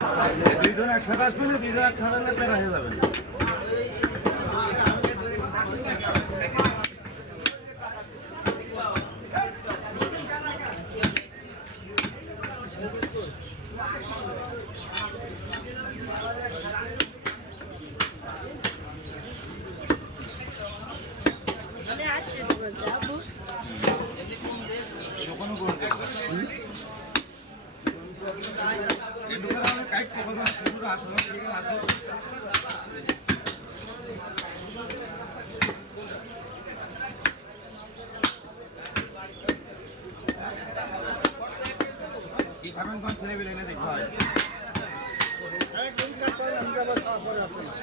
দুইজন একসাথে আসবে না, দুইজন একসাথে আসলে পেরা হয়ে যাবে। দোকানও করে দেবো। কাইট কথা শুরু আসলো, ঠিক আছে আসো। কি খাবেন কোন ছেলেবেলে এনে দেখতে হয়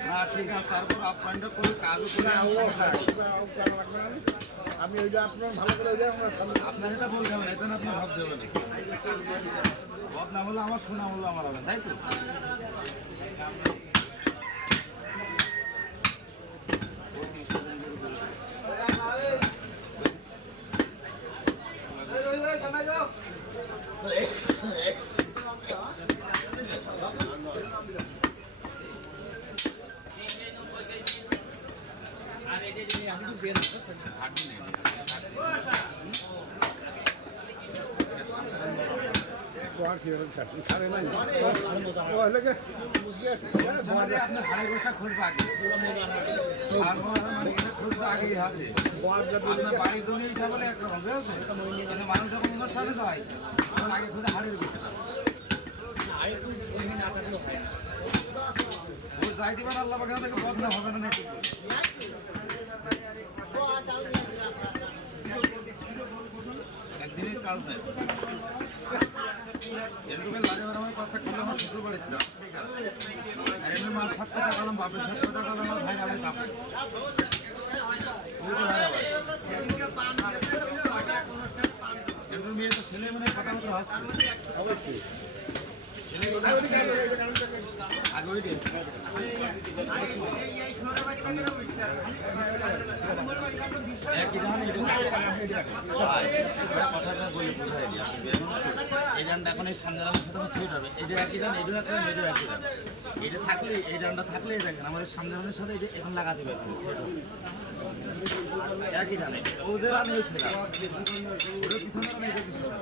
না, ঠিক আছে। তারপর আপনারটা করে কাজও করে আমি ওই যে আপনার ভালো করে আপনার এটা বলতে হবে না, এটা আপনি ভাব দেবেন। ভাব না বললে আমার শোনা বললো আমার হবে, তাই তো? আপনার হাড়ে গোটা খুলবে আগে, খুলবে আগে হাতে। আপনার বাড়ি দুনিয়া হিসাবে একরকম, বুঝেছে? কিন্তু মানুষ যখন অনুষ্ঠানে যায় তখন আগে খুঁজে হাড়ের গোটা যাই দিবেন। আল্লাহ বাগান থেকে বদনা হবে না নাকি? একদিনের কাজ নেই। এরকম লাগে আমার কথা করলে আমার শ্বশুর বাড়িতে, ঠিক আছে? আর এমনি মার 700 টাকা হলাম, বাপের 700 টাকা হলাম, আমার ভাই আমার কাপড় এমনি মেয়ে তো ছেলে মনে কথা মতো আসছে অবশ্যই। আগে ওই কথাটা বলি বুঝাই দিই আপনি। এই রানটা এখন এই সামনে রানের সাথে সেট হবে। এটা একই রান, এটাও একটা রান, এটাও একই রান। এটা থাকলে এই রানটা থাকলে দেখেন আমাদের সামনে রানের সাথে এটা এখন লাগাতে পারবেন, সেট হবে একই রানে। ওদের রান হয়েছে না, ওদের পিছনে রান, এটা পিছনে